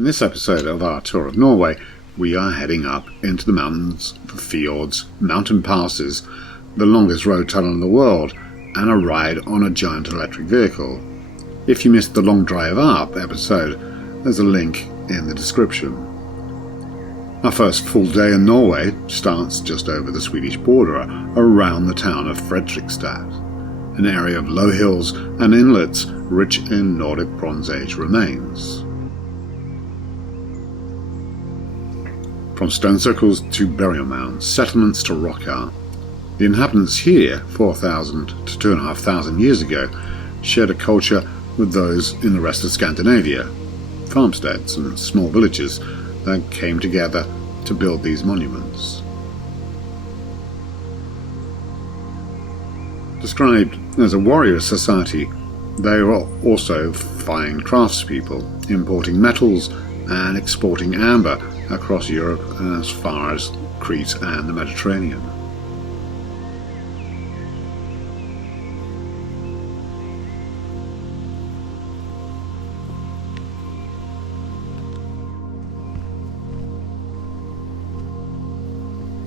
In this episode of our tour of Norway, we are heading up into the mountains, the fjords, mountain passes, the longest road tunnel in the world, and a ride on a giant electric vehicle. If you missed the long drive up episode, there's a link in the description. Our first full day in Norway starts just over the Swedish border, around the town of Fredrikstad, an area of low hills and inlets rich in Nordic Bronze Age remains. From stone circles to burial mounds, settlements to rock art, the inhabitants here, 4,000 to 2,500 years ago, shared a culture with those in the rest of Scandinavia, farmsteads and small villages that came together to build these monuments. Described as a warrior society, they were also fine craftspeople, importing metals and exporting amber across Europe as far as Crete and the Mediterranean.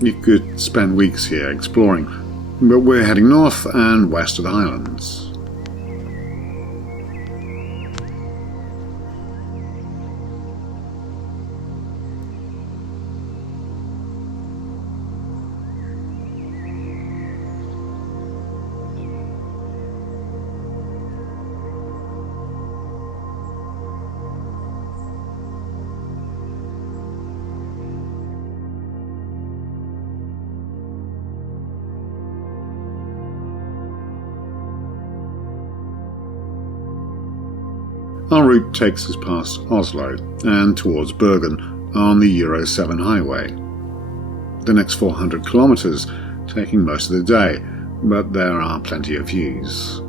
You could spend weeks here exploring, but we're heading north and west of the Highlands. Our route takes us past Oslo and towards Bergen on the Euro 7 highway. The next 400 kilometres taking most of the day, but there are plenty of views.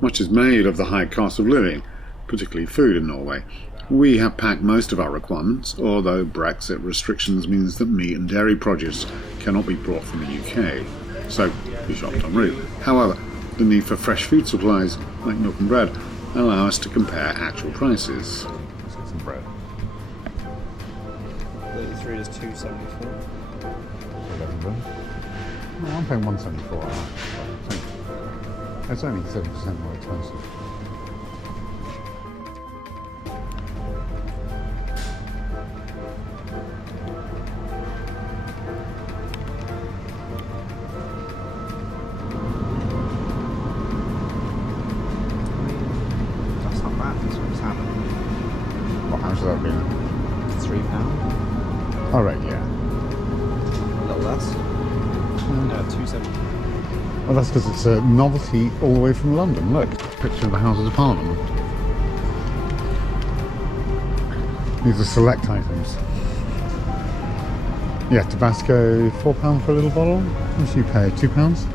Much is made of the high cost of living, particularly food in Norway. We have packed most of our requirements, although Brexit restrictions means that meat and dairy produce cannot be brought from the UK, so we shopped en route. However, the need for fresh food supplies, like milk and bread, allow us to compare actual prices. Let's get some bread. 33 is 274. 11 bread. No, I'm paying 174. It's only 7% more expensive. That being £3. all right, yeah. A little less. No, 270. Well, that's because it's a novelty all the way from London. Look, picture of the Houses of Parliament. These are select items. Yeah, Tabasco, £4 for a little bottle. How much do you pay? £2?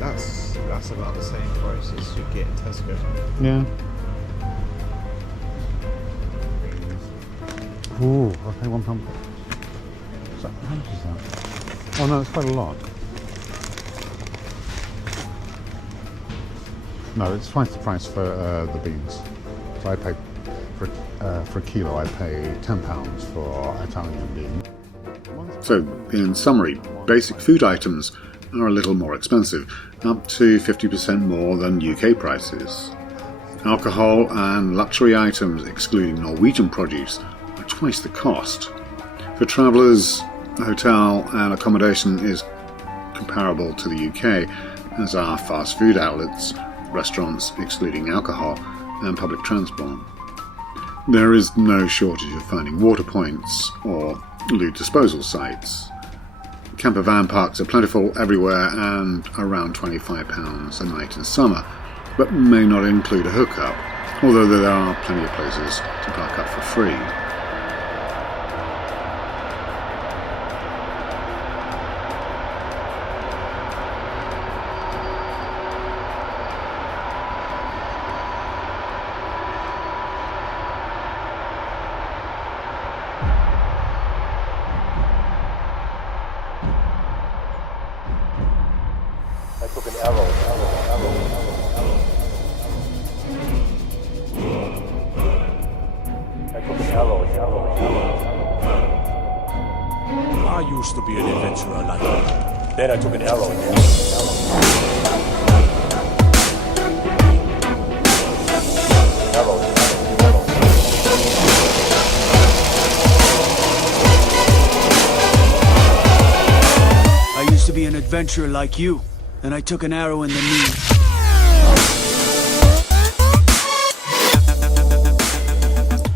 That's about the same price as you get in Tesco. Yeah. Ooh, I'll pay £1. So, how much is that? Oh no, it's quite a lot. No, it's twice the price for the beans. So I pay for a kilo. I pay £10 for Italian beans. So, in summary, basic food items are a little more expensive, up to 50% more than UK prices. Alcohol and luxury items, excluding Norwegian produce, are twice the cost. For travellers, hotel and accommodation is comparable to the UK, as are fast food outlets, restaurants excluding alcohol, and public transport. There is no shortage of finding water points or loo disposal sites. Camper van parks are plentiful everywhere and around £25 a night in summer, but may not include a hookup, although there are plenty of places to park up for free. took an arrow. I took an arrow. I used to be an adventurer like you. Then I took an arrow. I used to be an adventurer like you, and I took an arrow in the knee.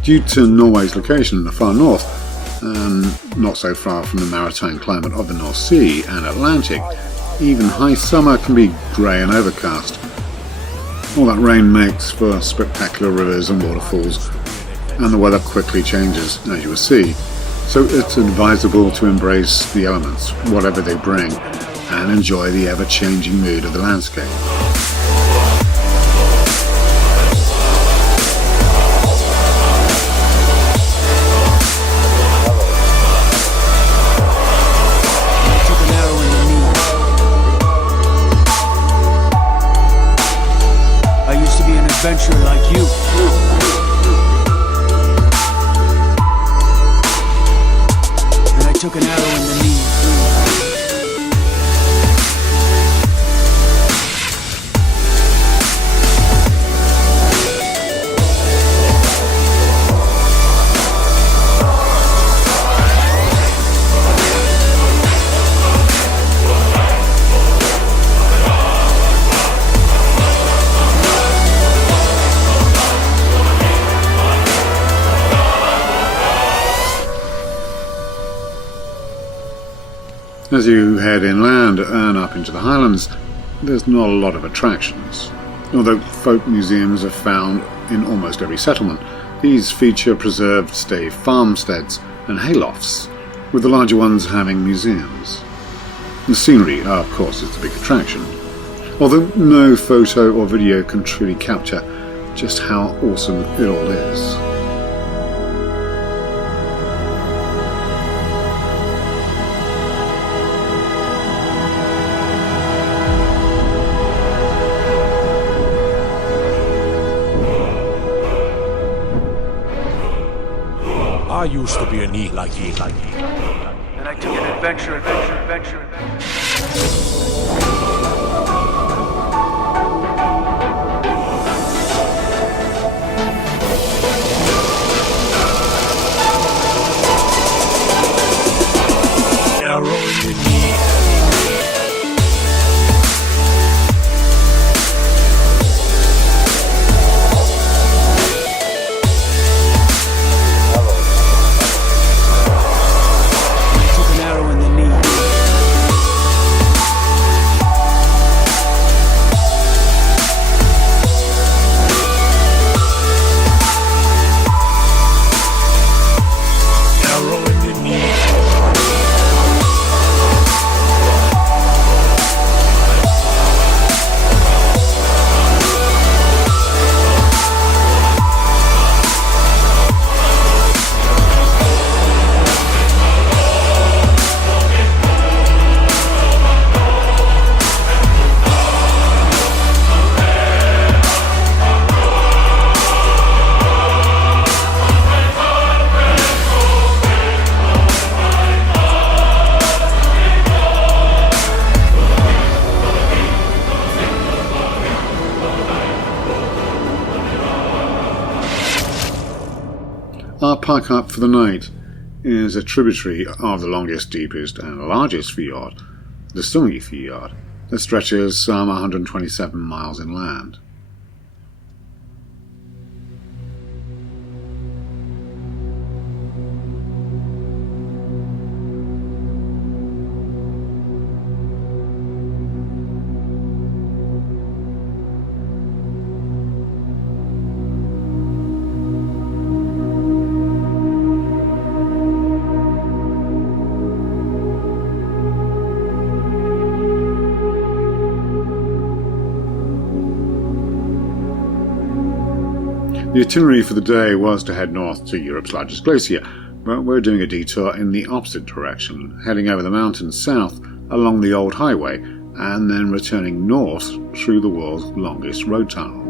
Due to Norway's location in the far north, and not so far from the maritime climate of the North Sea and Atlantic, even high summer can be grey and overcast. All that rain makes for spectacular rivers and waterfalls, and the weather quickly changes, as you will see. So it's advisable to embrace the elements, whatever they bring, and enjoy the ever-changing mood of the landscape. Adventure like you. And I took an arrow in the knee. As you head inland and up into the highlands, there's not a lot of attractions. Although folk museums are found in almost every settlement, these feature preserved stave farmsteads and haylofts, with the larger ones having museums. The scenery, of course, is the big attraction, although no photo or video can truly capture just how awesome it all is. I used to be a knee like you. And I took an adventure. Arrow in the knee. Our park up for the night is a tributary of the longest, deepest and largest fjord, the Stungi Fjord, that stretches some 127 miles inland. The itinerary for the day was to head north to Europe's largest glacier, but we're doing a detour in the opposite direction, heading over the mountains south along the old highway and then returning north through the world's longest road tunnel.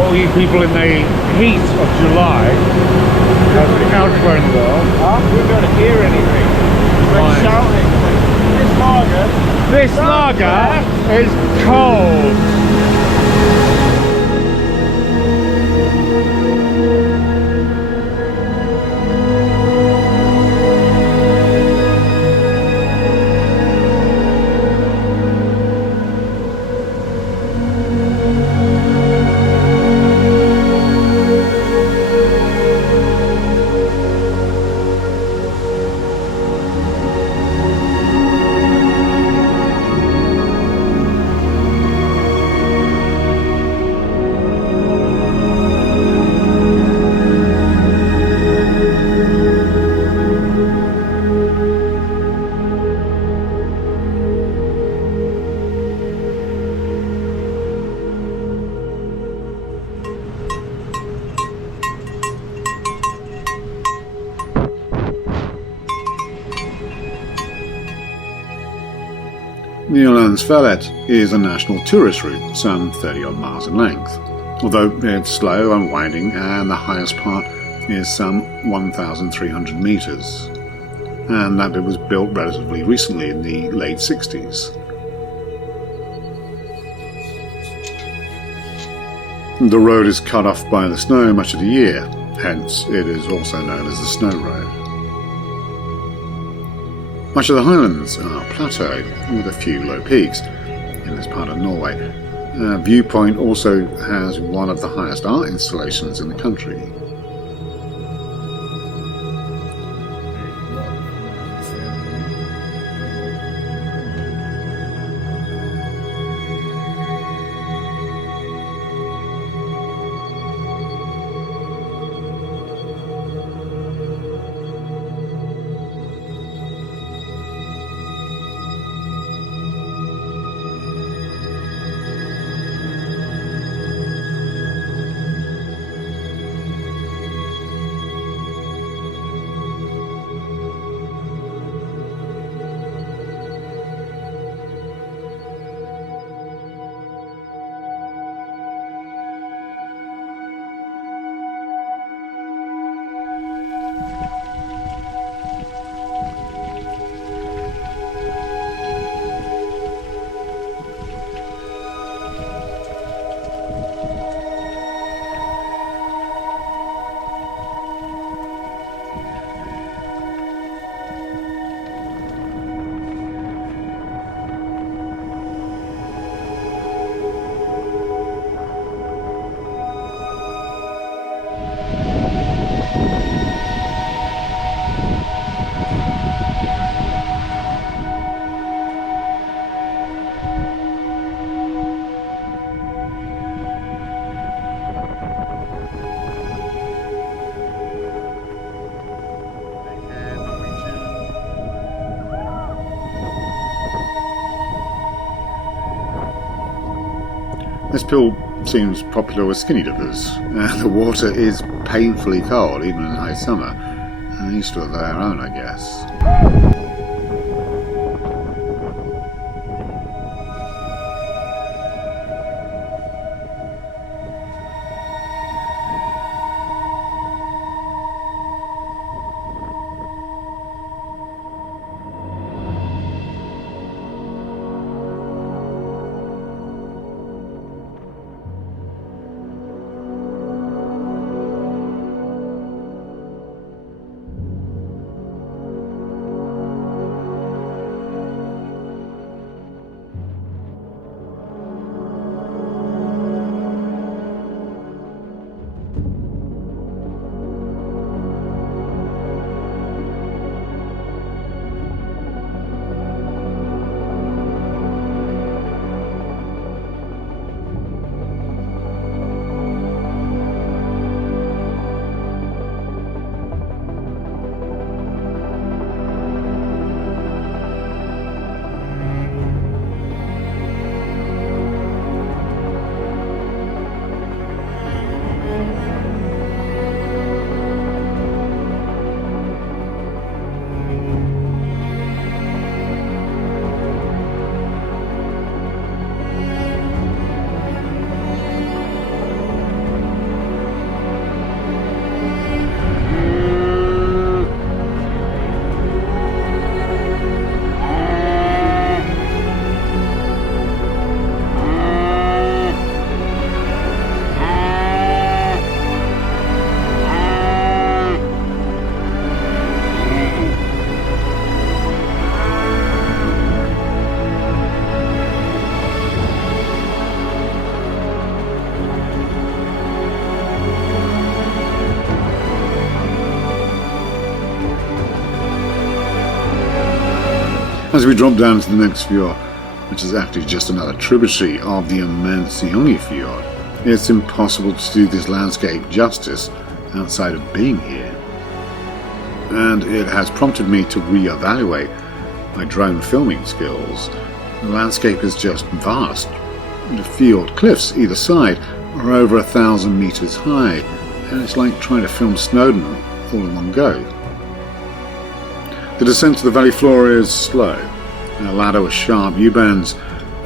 All you people in the heat of July, elsewhere in the world. We don't hear anything. We're shouting. This lager is cold. Nederlandsveld is a national tourist route, some 30 odd miles in length, although it's slow and winding, and the highest part is some 1,300 metres, and that bit was built relatively recently in the late 60s. The road is cut off by the snow much of the year, hence it is also known as the Snow Road. Much of the highlands are plateau, with a few low peaks in this part of Norway. Viewpoint also has one of the highest art installations in the country. This pool seems popular with skinny dippers, and the water is painfully cold even in high summer, and each to their own, I guess. As we drop down to the next fjord, which is actually just another tributary of the immense Yonge fjord, it's impossible to do this landscape justice outside of being here. And it has prompted me to re-evaluate my drone filming skills. The landscape is just vast. The fjord cliffs either side are over 1,000 meters high, and it's like trying to film Snowdon all in one go. The descent to the valley floor is slow, a ladder with sharp U-bends,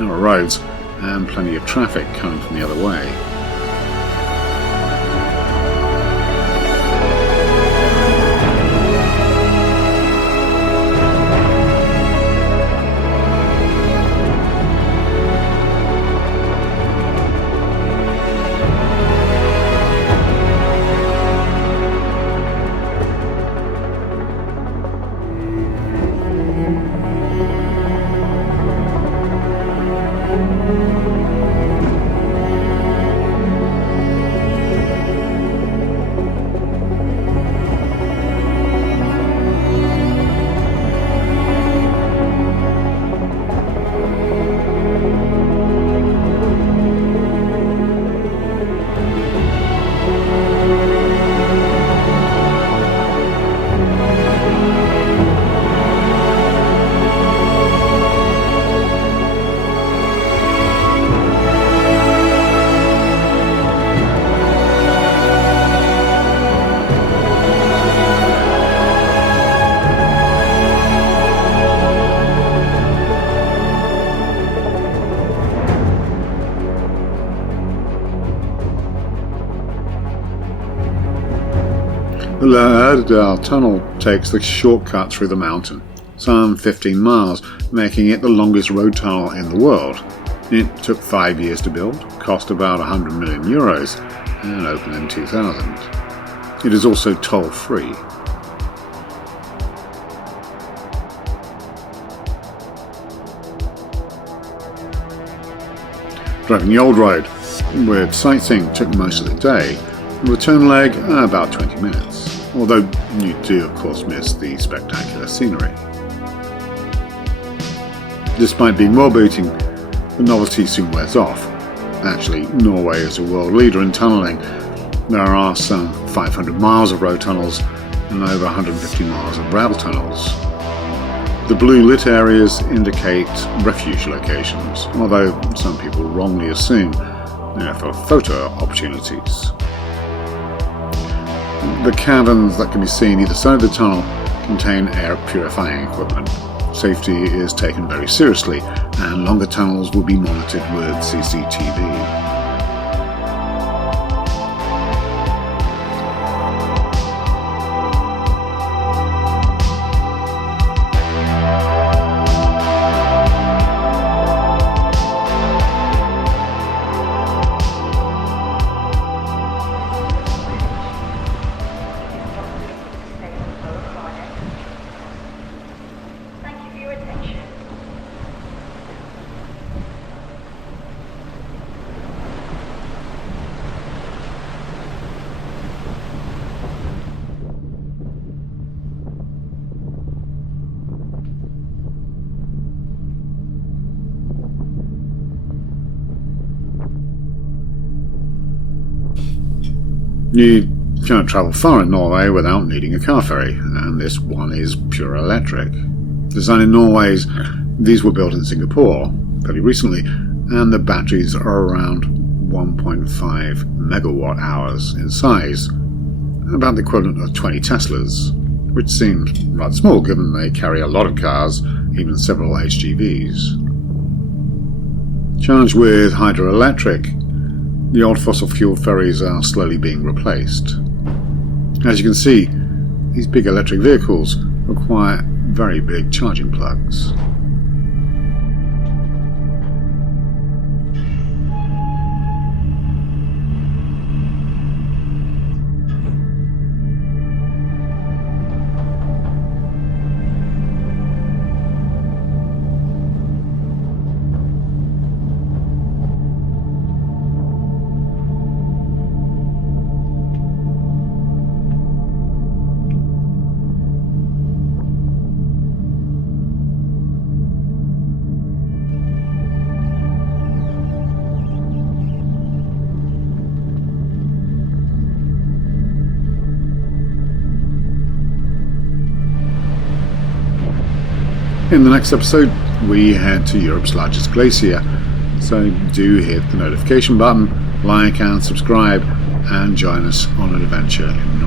narrow roads, and plenty of traffic coming from the other way. The Lerdal Tunnel takes the shortcut through the mountain, some 15 miles, making it the longest road tunnel in the world. It took 5 years to build, cost about €100 million, and opened in 2000. It is also toll-free. Driving the old road with sightseeing took most of the day. The return leg about 20 minutes, although you do of course miss the spectacular scenery. Despite being well-booting, the novelty soon wears off. Actually, Norway is a world leader in tunnelling. There are some 500 miles of road tunnels and over 150 miles of gravel tunnels. The blue lit areas indicate refuge locations, although some people wrongly assume they're for photo opportunities. The caverns that can be seen either side of the tunnel contain air purifying equipment. Safety is taken very seriously, and longer tunnels will be monitored with CCTV. You cannot travel far in Norway without needing a car ferry, and this one is pure electric. Designed in Norway, these were built in Singapore fairly recently, and the batteries are around 1.5 megawatt hours in size, about the equivalent of 20 Teslas, which seems rather small given they carry a lot of cars, even several HGVs. Charged with hydroelectric, the old fossil fuel ferries are slowly being replaced. As you can see, these big electric vehicles require very big charging plugs. In the next episode, we head to Europe's largest glacier, so do hit the notification button, like and subscribe, and join us on an adventure in